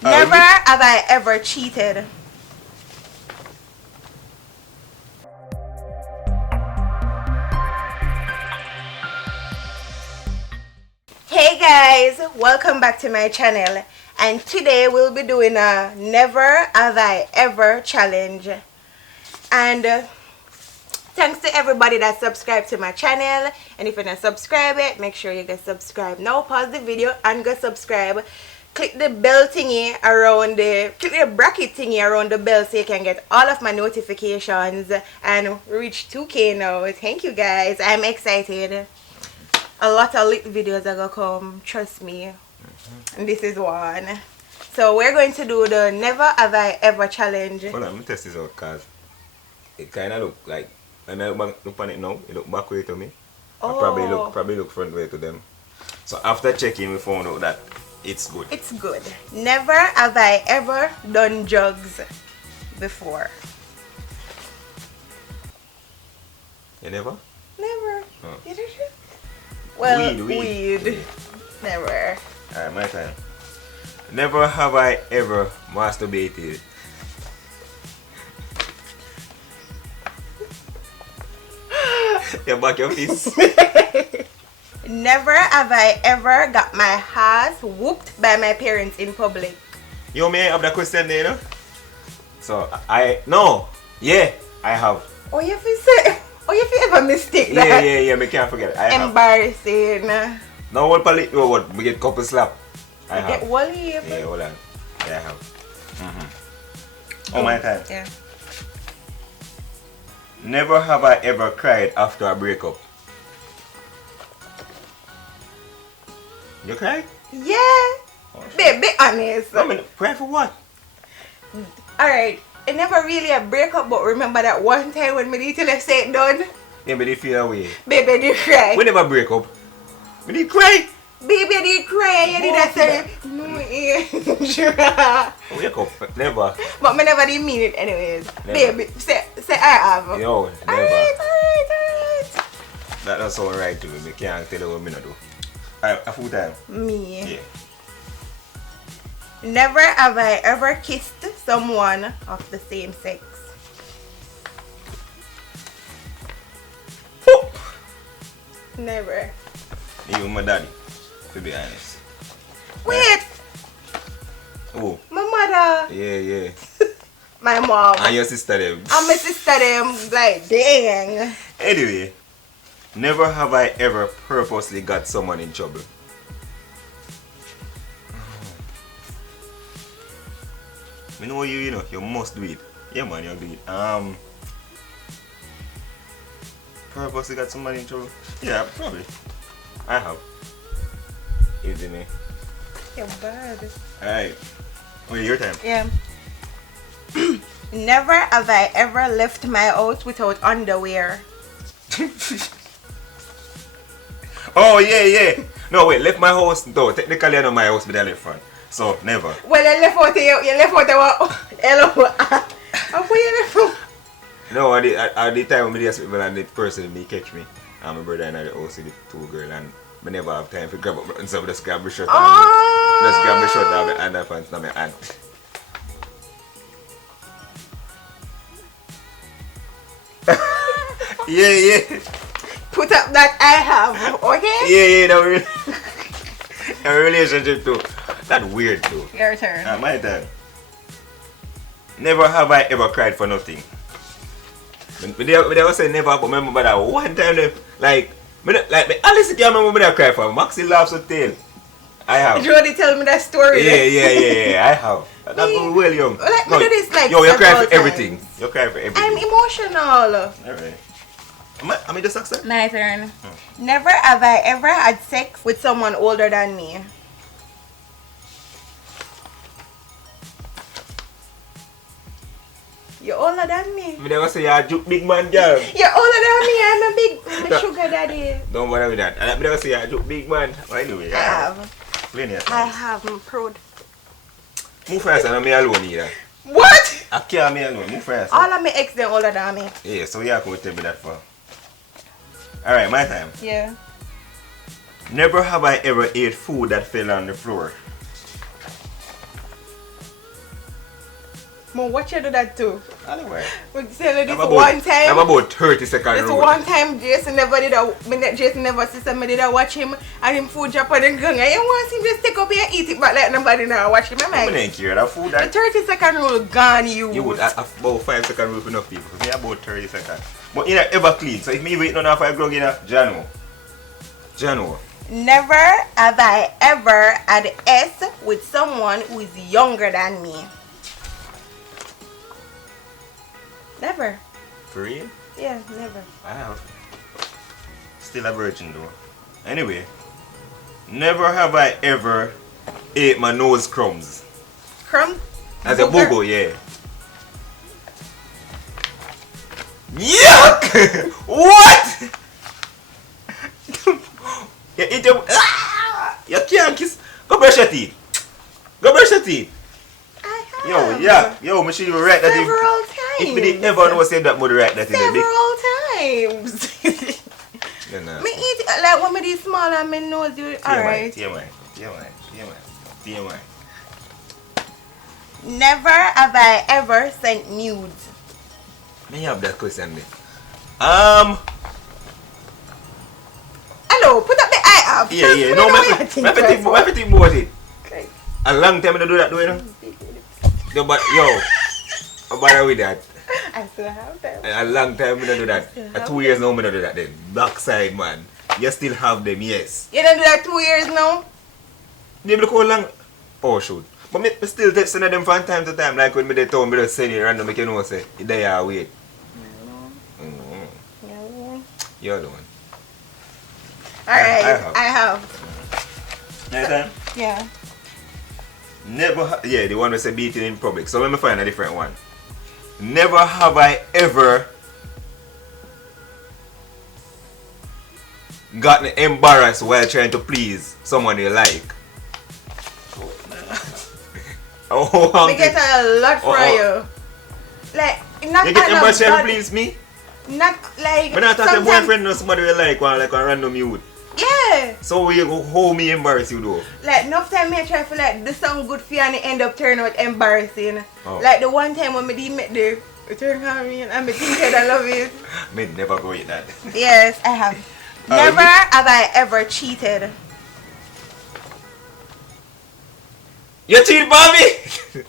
Never have I ever cheated. Hey guys, welcome back to my channel, and today we'll be doing a never have I ever challenge. And thanks to everybody that subscribed to my channel, and if you're not subscribed yet, make sure you get subscribed now. Pause the video and go subscribe. Click the bell thingy around click the bracket thingy around the bell so you can get all of my notifications and reach 2K now. Thank you guys, I'm excited. A lot of lit videos are gonna come, trust me. And this is one. So we're going to do the never have I ever challenge. Hold on, let me test this out because it kind of look like, when I look on it now, it look back way to me. Oh. I probably look front way to them. So after checking, we found out that it's good. It's good. Never have I ever done drugs before. You never? Never. Oh. You did it? Well, Weed. Never. Alright, my time. Never have I ever masturbated. You back your fist. Never have I ever got my ass whooped by my parents in public. You may have the question there, you know? So, yeah, I have. Oh, you have to say, oh, you have to ever mistake that. Yeah, me can't forget it. I have. Embarrassing. No, what, we get couple slap. I have. Get Wally. Yeah, hold on. Yeah, I have. Oh, my time. Yeah. Never have I ever cried after a breakup. You cry? Yeah. Oh, Be honest. I mean, cry for what? Alright. It never really a breakup, but remember that one time when me little left say it done? Yeah, but they feel away. Baby did cry. We never break up. We did cry. Baby did cry and you did that say no yeah. Wake up. Never. But me never did mean it anyways. Never. Baby, say I have. Yo, never. Alright. That doesn't sound right to me. I can't tell you what me not do. Alright, a full time. Me. Yeah. Never have I ever kissed someone of the same sex. Oh. Never. Even my daddy, to be honest. Wait! Oh. My mother. Yeah. My mom. And your sister them. And my sister them. Like, dang. Anyway, never have I ever purposely got someone in trouble. I know you know, you must do it. Yeah man, you do it. Purposely got somebody in trouble? Yeah, probably. I have. Easy me. You're bad. Alright. Wait, your time. Yeah. Never have I ever left my house without underwear. Oh yeah. No wait, left my house. No, technically I know my house, but I left front. So never. Well, you left out hello. How you left out? No, at the time when I was and the person me catch me, and my brother and I the house with the two girls, and I never have time to grab up and so I just grab my shirt and just grab my shirt and my underpants and my hand. Yeah. Put up that I have, okay? Yeah, that relationship too. That's weird too. Your turn. My turn. Never have I ever cried for nothing. They always say never, but remember that one time, like Alice can't remember that cry for. Maxie laughs at tail. I have. Jody tell me that story. Yeah, I have. That's well young. Like, no, this like yo, you cry for times. everything. You cry for everything. I'm emotional. Alright. Am I just success? My turn. Never have I ever had sex with someone older than me. You're older than me. I never say you're a big man, girl. You're older than me. I'm a big sugar daddy. Don't worry with that. I never say you're a big man. Anyway, I have. Plenty of I times. have. I'm proud. Move first and I'm alone here. What? I can't be alone. Move first. All of my ex they're older than me. Yeah, so you can tell me that for. Alright, my time. Yeah. Never have I ever ate food that fell on the floor. Mom, what you do that too? Anyway. We say this I'm one time. I'm about 30 seconds. This one time Jason never did a Jason never see somebody that watch him and him food drop on the ground. You want him just take up here and eat it but like nobody now watch him. I don't care that food The that 30-second rule gone you. you would about 5 second rule for enough people. Me about 30 seconds. But you know ever clean. So if me wait none of 5 o'clock, you know, Jano. Never have I ever had S with someone who is younger than me. Never. For real? Yeah, never. I have. Still a virgin though. Anyway, never have I ever ate my nose crumbs. Crumb? As a booger, yeah. Yuck! What? You eat your... You can't kiss... Go brush your teeth. Go brush your teeth. I have. Yo, yeah. Yo, me should even write that Several times. if me did ever know say that, would write that in Several the times. You know. Me eat it like when me do small and me nose you alright. TMI. Never have I ever sent nudes. May you have that question there? Hello, put up the I have. Yeah. No, I think about it. Okay. A long time I do that, do you know? No, but yo, I'm bother with that. I still have them. A long time I do that. 2 years now I do that then. Backside man. You still have them, yes. You don't do that 2 years now? They look how long. Oh shoot. But me still text some of them from time to time. Like when me they told me just send it random, make you know say they are wait. No. You're the one. Alright, I have. Next time? Yeah. Never yeah, the one we say beating in public. So let me find a different one. Never have I ever gotten embarrassed while trying to please someone you like. Oh, We get a lot for you. Like, not you get embarrassed trying to bad- please me? Not like. But not talking sometimes- boyfriend or somebody you like a random youth. Yeah. So you go how me embarrass you though? Like, enough time I try for like do something good for you and it end up turning out embarrassing. Oh. Like the one time when me did met the return on me and I think I love it. Me never go with that. Yes, I have. Never have I ever cheated. You cheat, Bobby?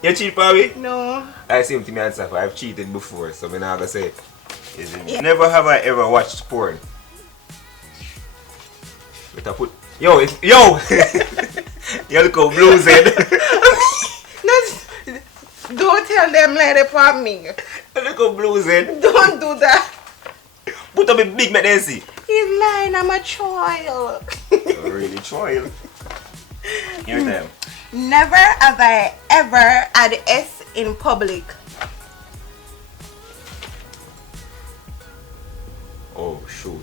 You cheat, Bobby? No. I see him to me answer. I've cheated before, so I'm not gonna say it. Yeah. Never have I ever watched porn. But I put yo, yo, you look how blues head. Don't tell them like that for me. You look how blues head. Don't do that. Put up a big man and see. He's lying. I'm a child. You're really child. Give me time. Never have I ever had S in public. Oh shoot.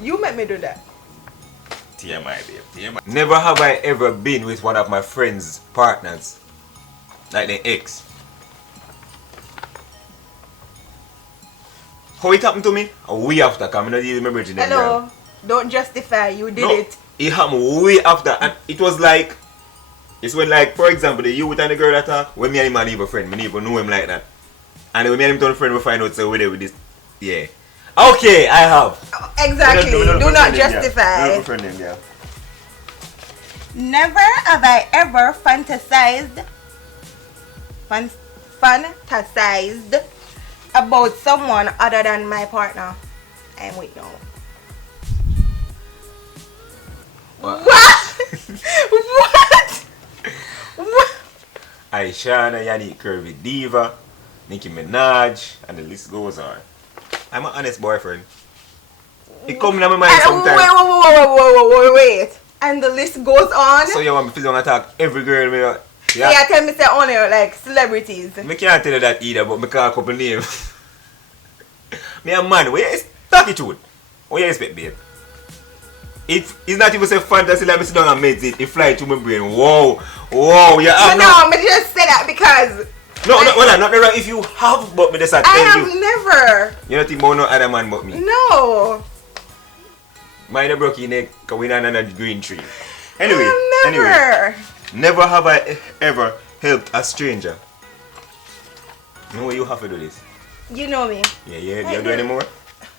You made me do that. TMI, babe. TMI. Never have I ever been with one of my friends' partners. Like the ex. How it happened to me? A way after, because I don't even remember it. Hello. Don't justify. You did it. It happened way after. And it was like, it's when like, for example, the you with and the girl attack, when me and him are a friend, me even know him like that. And when me and him turn friend, we find out so we're there with this. Yeah. Okay, I have. Exactly. Do not justify. Yeah. Never have I ever fantasized about someone other than my partner. I'm with now. What? What? What? Aishana, Yannick Curvy Diva, Nicki Minaj, and the list goes on. I'm an honest boyfriend. It comes in my mind sometimes. Wait. And the list goes on. So you want me to attack every girl? Yeah, tell me say only like celebrities. I can't tell you that either, but I call a couple names. Me a man, where is attitude? What you expect, babe? It's not even say fantasy like me sit down and meditate. It fly to my brain. Whoa, yeah. No, me just say that because No, not wrong. If you have, but me just tell you. I have never. You don't think about no other man but me. No. Mine a broken neck, cause we not on a green tree. Anyway, I have never. never have I ever helped a stranger? No, you have to do this. You know me. Yeah, you do any more?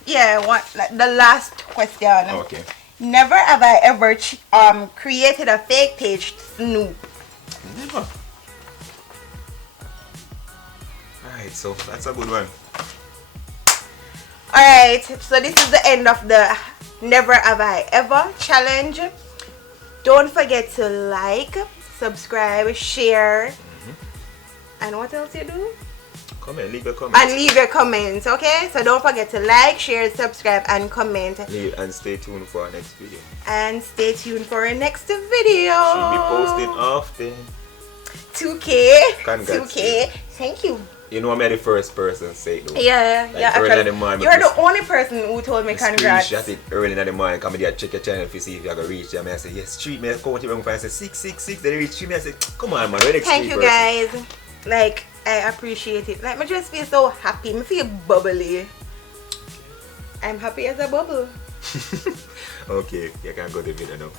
Yeah, like the last question. Okay. Never have I ever created a fake page to snoop. Never. Alright, so that's a good one. Alright, so this is the end of the Never Have I Ever challenge. Don't forget to like, subscribe, share, and what else you do? Comment, leave a comment. And leave your comments, okay? So don't forget to like, share, subscribe, and comment. And stay tuned for our next video. And stay tuned for our next video. Should be posting often. 2K. Congrats. 2K. Thank you. You know I'm the first person to say it though. Yeah, like yeah. early in the morning, You're the only person who told me congrats. Screenshot it early in the morning, come there, check your channel to see if you can reach them. I say, yes, treat me, come with you, I say 666, then they reach me, I say, come on man, we're the Thank you guys. Like, I appreciate it. Like, I just feel so happy. I feel bubbly. I'm happy as a bubble. Okay, you can go to the video now.